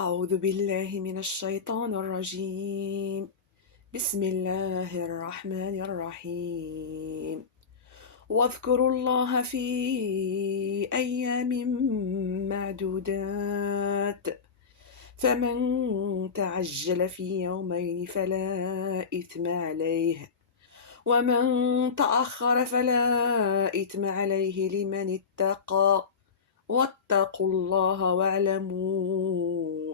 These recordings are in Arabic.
أعوذ بالله من الشيطان الرجيم. بسم الله الرحمن الرحيم. واذكروا الله في أيام معدودات، فمن تعجل في يومين فلا إثم عليه، ومن تأخر فلا إثم عليه لمن اتقى. واتقوا الله واعلموا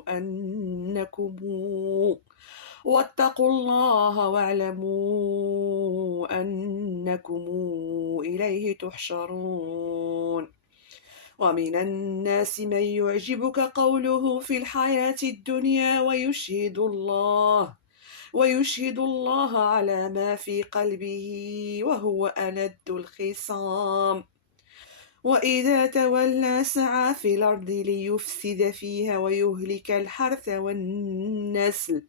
أنكم إليه تحشرون. ومن الناس من يعجبك قوله في الحياة الدنيا ويشهد الله على ما في قلبه وهو ألد الخصام. وإذا تولى سعى في الأرض ليفسد فيها ويهلك الحرث والنسل،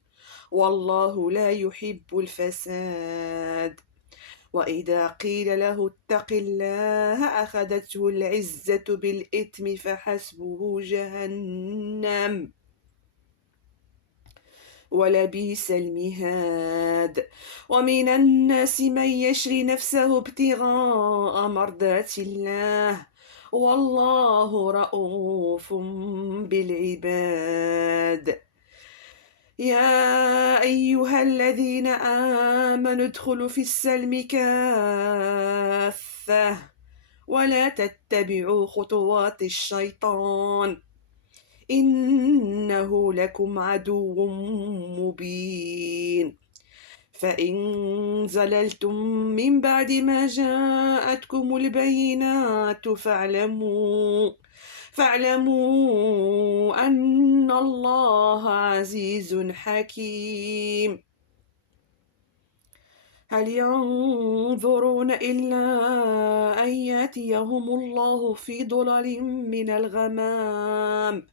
والله لا يحب الفساد. وإذا قيل له اتق الله أخذته العزة بالإثم فحسبه جهنم ولبئس المهاد. ومن الناس من يشري نفسه ابتغاء مرضات الله، والله رؤوف بالعباد. يا أيها الذين آمنوا ادخلوا في السلم كافة ولا تتبعوا خطوات الشيطان، إنه لكم عدو مبين. فإن زللتم من بعد ما جاءتكم البينات فاعلموا أن الله عزيز حكيم. هل ينظرون إلا أن يأتيهم الله في ظلل من الغمام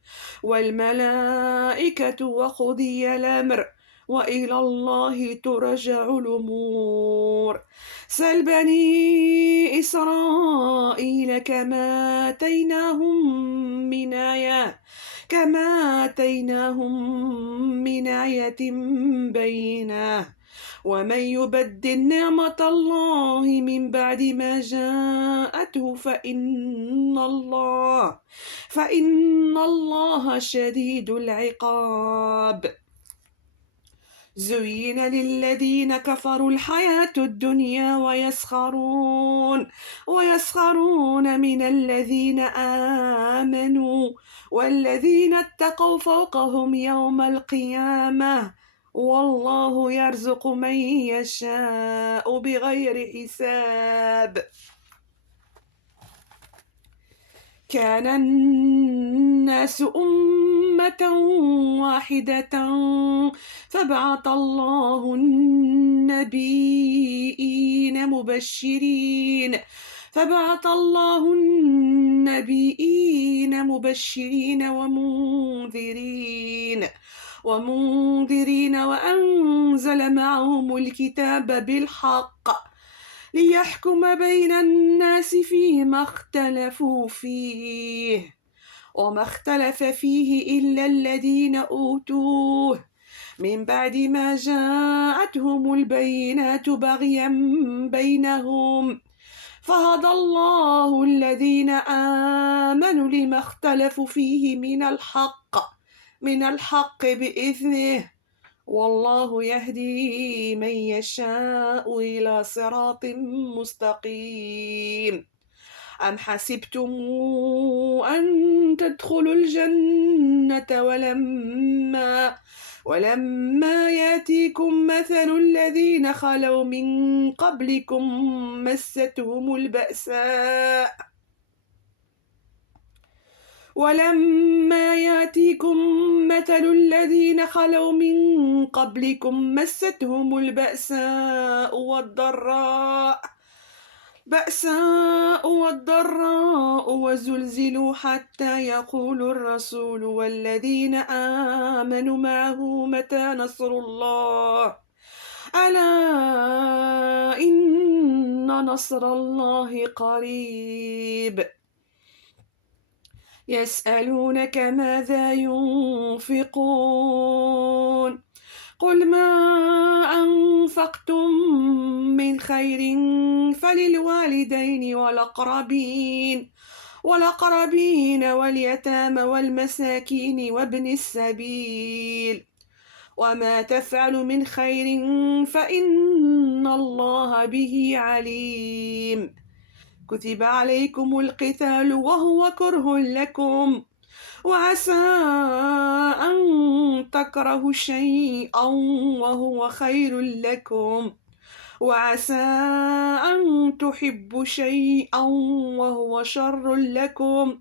والملائكة وقضي الأمر وإلى الله ترجع الأمور. سل بني إسرائيل كما آتيناهم من آية بينة، ومن يبدل نعمة الله من بعد ما جاءته فإن الله شديد العقاب. زين للذين كفروا الحياة الدنيا ويسخرون من الذين آمنوا والذين اتقوا فوقهم يوم القيامة، والله يرزق من يشاء بغير حساب. كان الناس أمة واحدة فبعث الله النبيين مبشرين ومنذرين وأنزل معهم الكتاب بالحق ليحكم بين الناس فيما اختلفوا فيه، وما اختلف فيه إلا الذين أوتوه من بعد ما جاءتهم البينات بغيا بينهم، فهدى الله الذين آمنوا لما اختلفوا فيه من الحق بإذنه، والله يهدي من يشاء إلى صراط مستقيم. أم حسبتم أن تدخلوا الجنة ولما يأتيكم مثل الذين خلوا من قبلكم مستهم البأساء والضراء وزلزلوا حتى يقول الرسول والذين آمنوا معه متى نصر الله، ألا إن نصر الله قريب. يسألونك ماذا ينفقون قل ما أنفقتم من خير فللوالدين والأقربين واليتامى والمساكين وابن السبيل وما تفعل من خير فإن الله به عليم كتب عليكم القتال وهو كره لكم وعسى أن تكرهوا شيئا وهو خير لكم وعسى أن تحبوا شيئا وهو شر لكم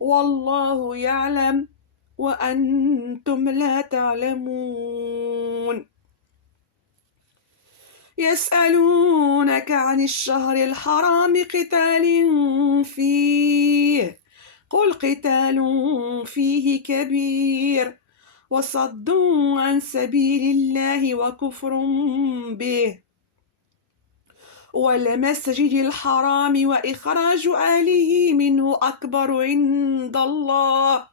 والله يعلم وأنتم لا تعلمون يسألونك عن الشهر الحرام قتال فيه قل قتال فيه كبير وصد عن سبيل الله وكفر به والمسجد الحرام وإخراج أهله منه أكبر عند الله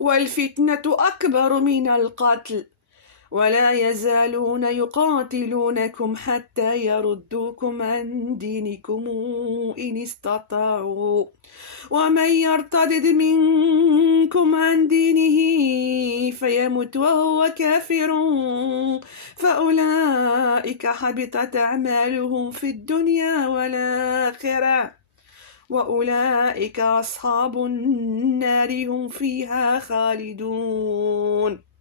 والفتنة أكبر من القتل ولا يزالون يقاتلونكم حتى يردوكم عن دينكم إن استطاعوا ومن يرتد منكم عن دينه فيمت وهو كافر فأولئك حبطت أعمالهم في الدنيا والآخرة وأولئك أصحاب النار هم فيها خالدون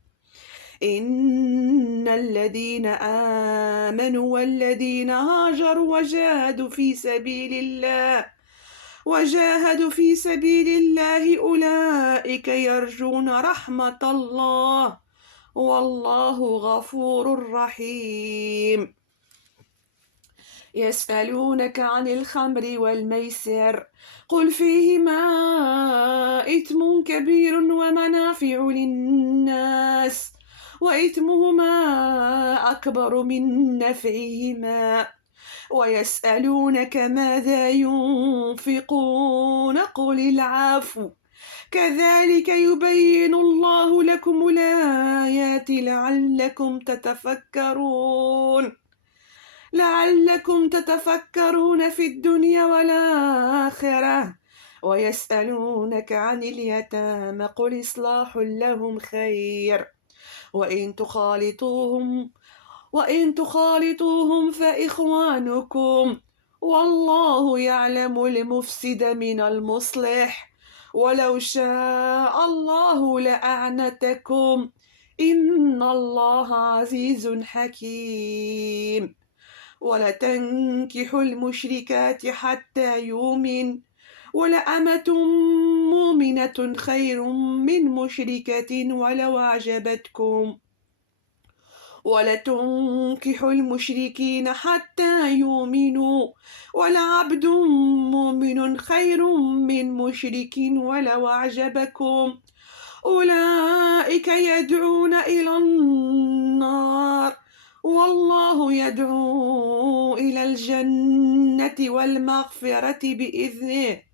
إن الذين آمنوا والذين هاجروا وجاهدوا في سبيل الله أولئك يرجون رحمة الله والله غفور رحيم يسألونك عن الخمر والميسر قل فيهما إثم كبير ومنافع للناس وإثمهما أكبر من نفعهما ويسألونك ماذا ينفقون قل العفو كذلك يبين الله لكم الآيات لعلكم تتفكرون في الدنيا والآخرة ويسألونك عن اليتامى قل إصلاح لهم خير وإن تخالطوهم فإخوانكم والله يعلم المفسد من المصلح ولو شاء الله لأعنتكم إن الله عزيز حكيم ولا تنكحوا المشركات حتى يؤمن ولأمة مؤمنة خير من مشركة ولو أعجبتكم ولا تنكحوا المشركين حتى يؤمنوا ولعبد مؤمن خير من مشرك ولو أعجبكم أولئك يدعون إلى النار والله يدعو إلى الجنة والمغفرة بإذنه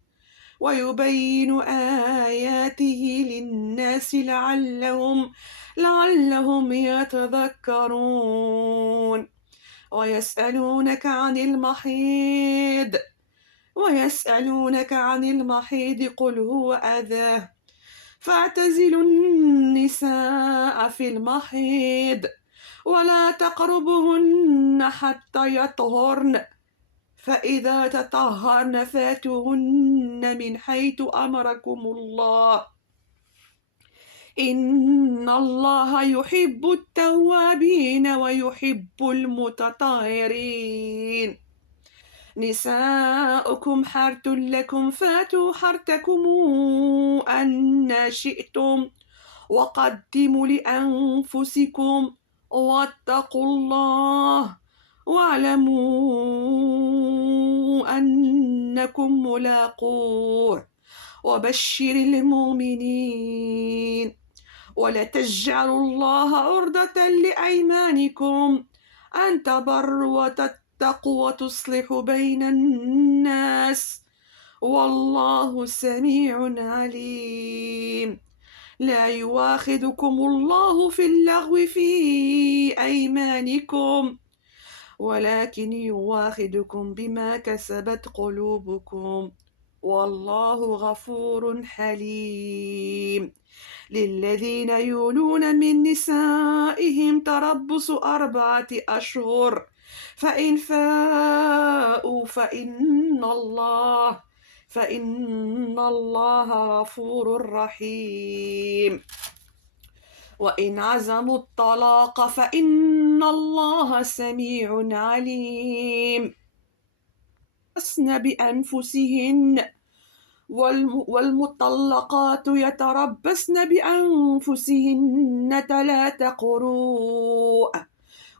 ويبين آياته للناس لعلهم يتذكرون ويسألونك عن المحيض قل هو أذى فاعتزلوا النساء في المحيض ولا تقربهن حتى يطهرن فإذا تطهرن فاتوهن من حيث أمركم الله إن الله يحب التوابين ويحب المتطهرين نساؤكم حرث لكم فاتوا حرثكم أن شئتم وقدموا لأنفسكم واتقوا الله واعلموا أنكم ملاقوه وبشر المؤمنين ولا تجعلوا الله عرضة لأيمانكم أن تبروا وتتقوا وتصلحوا بين الناس والله سميع عليم. لا يواخذكم الله في اللغو في أيمانكم، ولكن يواخذكم بما كسبت قلوبكم، والله غفور حليم. للذين يولون من نسائهم تربص 4 أشهر، فإن فاءوا فإن الله غفور رحيم. وإن عزموا الطلاق فإن الله سميع عليم. يتربصن بأنفسهن والمطلقات يتربصن بأنفسهن 3 قروء،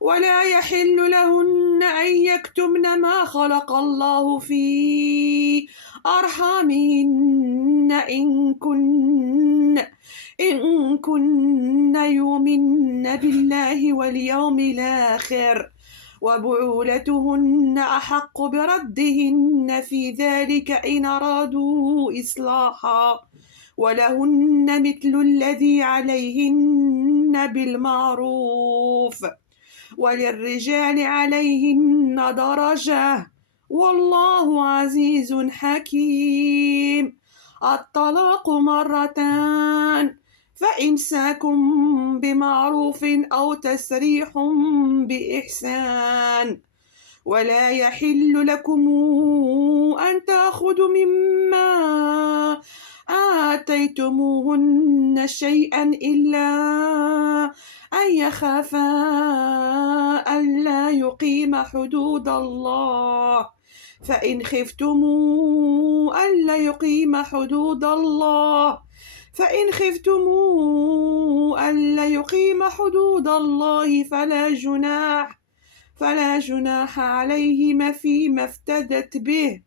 ولا يحل لهن أن يكتمن ما خلق الله في أرحامهن إن كن يؤمن بالله واليوم الآخر، وبعولتهن أحق بردهن في ذلك إن أرادوا إصلاحا، ولهن مثل الذي عليهن بالمعروف، وللرجال عليهن درجة، والله عزيز حكيم. الطلاق 2، فإمساك بمعروف أو تسريح بإحسان. ولا يحل لكم أن تأخذوا مما آتيتموهن شيئا إلا أن يخافا ألا يقيما حدود الله، فإن خفتم ألا يقيما حدود الله فلا جناح عليهما فيما افتدت به،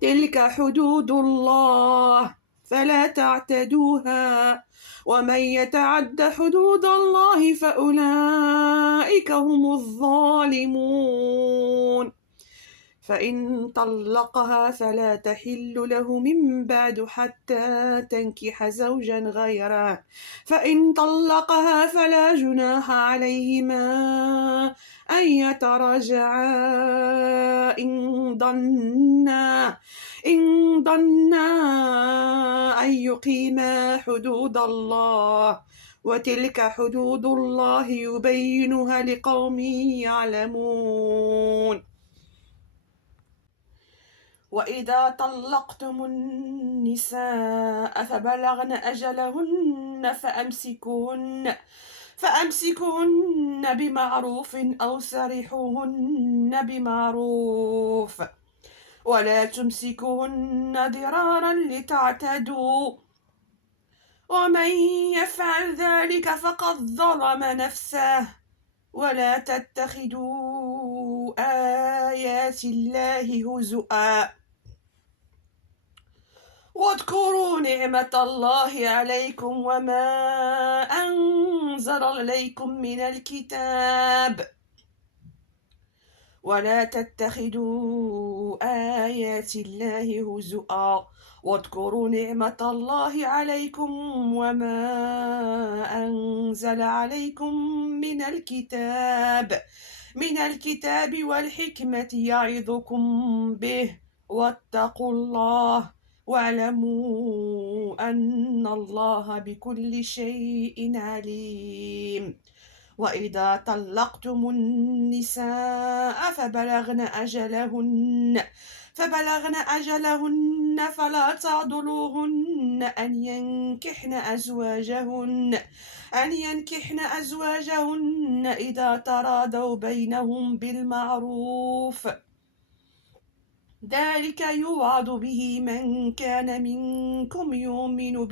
تلك حدود الله فلا تعتدوها، ومن يتعد حدود الله فأولئك هم الظالمون. فإن طلقها فلا تحل له من بعد حتى تنكح زوجا غيره، فإن طلقها فلا جناح عليهما أن يتراجعا إن ظنا أن يقيما حدود الله، وتلك حدود الله يبينها لقوم يعلمون. وإذا طلقتم النساء فبلغن أجلهن فأمسكوهن بمعروف أو سرحوهن بمعروف، ولا تمسكوهن ضرارا لتعتدوا، ومن يفعل ذلك فقد ظلم نفسه. ولا تتخذوا آيات الله هزؤا، واذكروا نعمة الله عليكم وما أنزل عليكم من الكتاب، ولا تتخذوا آيات الله هزؤا، واذكروا نعمة الله عليكم وما أنزل عليكم من الكتاب والحكمة يعظكم به، واتقوا الله واعلموا أن الله بكل شيء عليم. وإذا طلقتم النساء فبلغن أجلهن فلا تعضلوهن أن ينكحن أزواجهن إذا تراضوا بينهم بالمعروف، ذلك يوعظ به من كان منكم يؤمن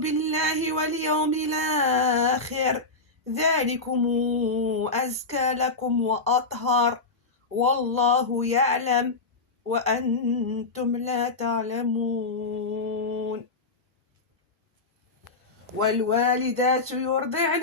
بالله واليوم الآخر، ذلكم أزكى لكم وأطهر، والله يعلم وأنتم لا تعلمون. والوالدات يرضعن